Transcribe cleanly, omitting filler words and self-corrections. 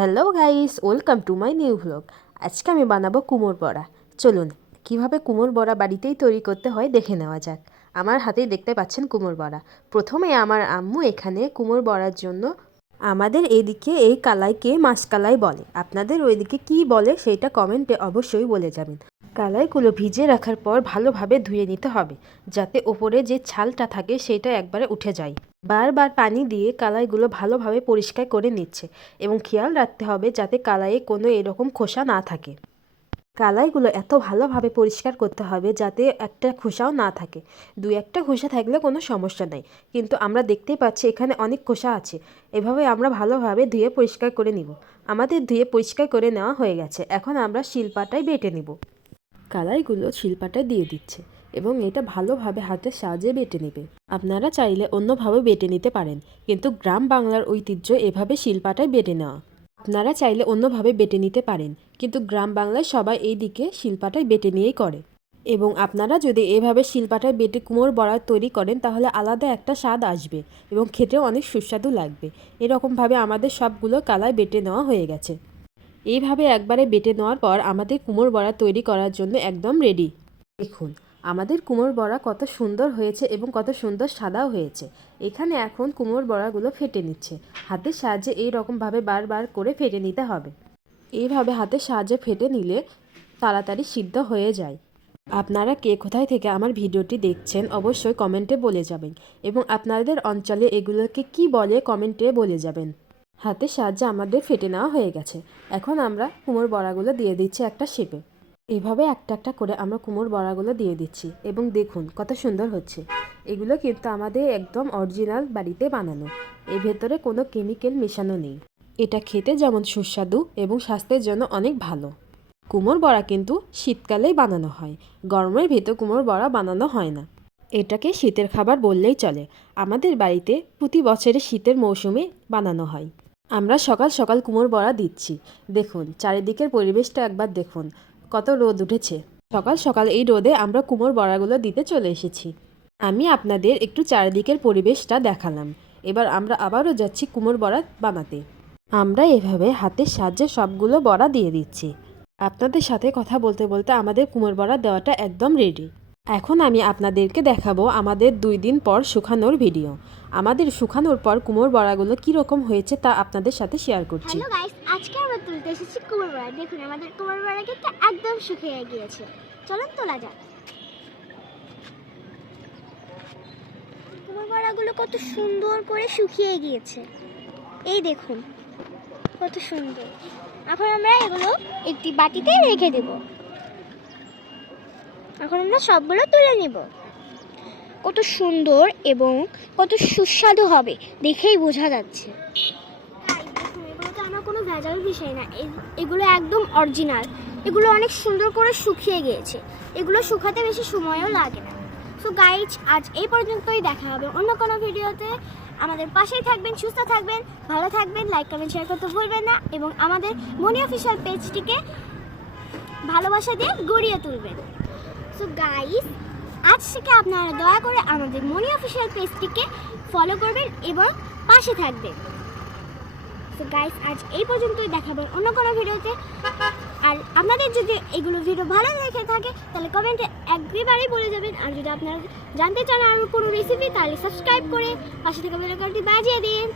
Hello guys, welcome to my new vlog. আজকে আমি বানাবো কুমোর বড়া। চলুন কিভাবে কুমোর বড়া বাড়িতেই তৈরি করতে হয় দেখে নেওয়া যাক। আমার হাতেই দেখতে পাচ্ছেন কুমোর বড়া। প্রথমে আমার আম্মু এখানে কুমোর বড়ার জন্য, আমাদের এদিকে এই কালাইকে মাসকালাই বলে, আপনাদের ওইদিকে কি বলে সেইটা কমেন্টে অবশ্যই বলে যাবেন। কালাইগুলো ভিজে রাখার পর ভালোভাবে ধুয়ে নিতে হবে, যাতে ওপরে যে ছালটা থাকে সেটা একবারে উঠে যায়। বারবার পানি দিয়ে কালাইগুলো ভালোভাবে পরিষ্কার করে নিচ্ছে এবং খেয়াল রাখতে হবে যাতে কালাইয়ে কোনো এরকম খোসা না থাকে। কালাইগুলো এত ভালোভাবে পরিষ্কার করতে হবে যাতে একটা খোসাও না থাকে। দুই একটা খোসা থাকলে কোনো সমস্যা নাই, কিন্তু আমরা দেখতেই পাচ্ছি এখানে অনেক খোসা আছে। এভাবে আমরা ভালোভাবে ধুয়ে পরিষ্কার করে নিব। আমাদের ধুয়ে পরিষ্কার করে নেওয়া হয়ে গেছে। এখন আমরা শিলপাটায় বেটে নিব। কালাইগুলো শিলপাটায় দিয়ে দিচ্ছে এবং এটা ভালোভাবে হাতের সাহায্যে বেটে নেবে। আপনারা চাইলে অন্যভাবে বেটে নিতে পারেন, কিন্তু গ্রাম বাংলার ঐতিহ্য এভাবে শিলপাটায় বেটে নেওয়া। আপনারা চাইলে অন্যভাবে বেটে নিতে পারেন, কিন্তু গ্রাম বাংলায় সবাই এই দিকে শিলপাটায় বেটে নিয়েই করে। এবং আপনারা যদি এভাবে শিলপাটায় বেটে কুমোর বড়া তৈরি করেন তাহলে আলাদা একটা স্বাদ আসবে এবং খেতেও অনেক সুস্বাদু লাগবে। এরকমভাবে আমাদের সবগুলো কালাই বেটে নেওয়া হয়ে গেছে। এইভাবে একবারে বেটে নেওয়ার পর আমাদের কুমোর বড়া তৈরি করার জন্য একদম রেডি। দেখুন আমাদের কুমোর বড়া কত সুন্দর হয়েছে এবং কত সুন্দর সাদাও হয়েছে। এখানে এখন কুমোর বড়াগুলো ফেটে নিচ্ছে। হাতের সাহায্যে এই রকমভাবে বারবার করে ফেটে নিতে হবে। এইভাবে হাতের সাহায্যে ফেটে নিলে তাড়াতাড়ি সিদ্ধ হয়ে যায়। আপনারা কে কোথায় থেকে আমার ভিডিওটি দেখছেন অবশ্যই কমেন্টে বলে যাবেন এবং আপনাদের অঞ্চলে এগুলোকে কি বলে কমেন্টে বলে যাবেন। হাতের সাহায্যে আমাদের ফেটে নেওয়া হয়ে গেছে। এখন আমরা কুমোর বড়াগুলো দিয়ে দিচ্ছি একটা শেপে। এইভাবে একটা একটা করে আমরা কুমোর বড়াগুলো দিয়ে দিচ্ছি এবং দেখুন কত সুন্দর হচ্ছে। এগুলো কিন্তু আমাদের একদম অরিজিনাল বাড়িতে বানানো, এর ভেতরে কোনো কেমিক্যাল মেশানো নেই। এটা খেতে যেমন সুস্বাদু এবং স্বাস্থ্যের জন্য অনেক ভালো। কুমোর বড়া কিন্তু শীতকালেই বানানো হয়, গরমের ভেতর কুমোর বড়া বানানো হয় না। এটাকে শীতের খাবার বললেই চলে। আমাদের বাড়িতে প্রতি বছরে শীতের মৌসুমে বানানো হয়। আমরা সকাল সকাল কুমোর বড়া দিচ্ছি। দেখুন চারিদিকের পরিবেশটা একবার দেখুন, কত রোদ উঠেছে। সকাল সকাল এই রোদে আমরা কুমোর বড়াগুলো দিতে চলে এসেছি। আমি আপনাদের একটু চারিদিকের পরিবেশটা দেখালাম। এবার আমরা আবারও যাচ্ছি কুমোর বড়া বানাতে। আমরা এভাবে হাতের সাহায্যে সবগুলো বড়া দিয়ে দিচ্ছি। আপনাদের সাথে কথা বলতে বলতে আমাদের কুমোর বড়া দেওয়াটা একদম রেডি। এখন আমি আপনাদেরকে দেখাবো আমাদের 2 দিন পর শুকানোর ভিডিও। আমাদের শুকানোর পর কুমোর বড়াগুলো কীরকম হয়েছে তা আপনাদের সাথে শেয়ার করছি। হ্যালো গাইস, আজকে আমরা তুলতে এসেছি কুমোর বড়া। দেখুন আমাদের কুমোর বড়া কিন্তু একদম শুকিয়ে গিয়েছে। চলুন তোলা যাক। কুমোর বড়াগুলো কত সুন্দর করে শুকিয়ে গিয়েছে, এই দেখুন কত সুন্দর। এখন আমরা এগুলো একটি বাটিতে রেখে দেব। এখন আমরা সবগুলো তুলে নিব। কত সুন্দর এবং কত সুস্বাদু হবে দেখেই বোঝা যাচ্ছে। এগুলো তো আমার কোনো ভেজাল বিষয় না, এগুলো একদম অরিজিনাল। এগুলো অনেক সুন্দর করে শুকিয়ে গিয়েছে, এগুলো শুকাতে বেশি সময়ও লাগে না। সো গাইজ, আজ এই পর্যন্তই। দেখা হবে অন্য কোনো ভিডিওতে। আমাদের পাশেই থাকবেন, সুস্থ থাকবেন, ভালো থাকবেন, লাইক কমেন্ট শেয়ার করতে ভুলবেন না এবং আমাদের মনি অফিসিয়াল পেজটিকে ভালোবাসা দিয়ে গড়িয়ে তুলবেন। সো গাইজ, আজ থেকে আপনারা দয়া করে আমাদের মনি অফিসিয়াল পেজটিকে ফলো করবেন এবং পাশে থাকবেন। তো গাইস, আজ এই পর্যন্তই। দেখাবেন অন্য কোনো ভিডিওতে। আর আপনাদের যদি এগুলো ভিডিও ভালো লেগে থাকে তাহলে কমেন্টে একবারেই বলে যাবেন। আর যদি আপনারা জানতে চান আর কোনো রেসিপি তাহলে সাবস্ক্রাইব করে পাশে থেকে বেল আইকনটি বাজিয়ে দিন।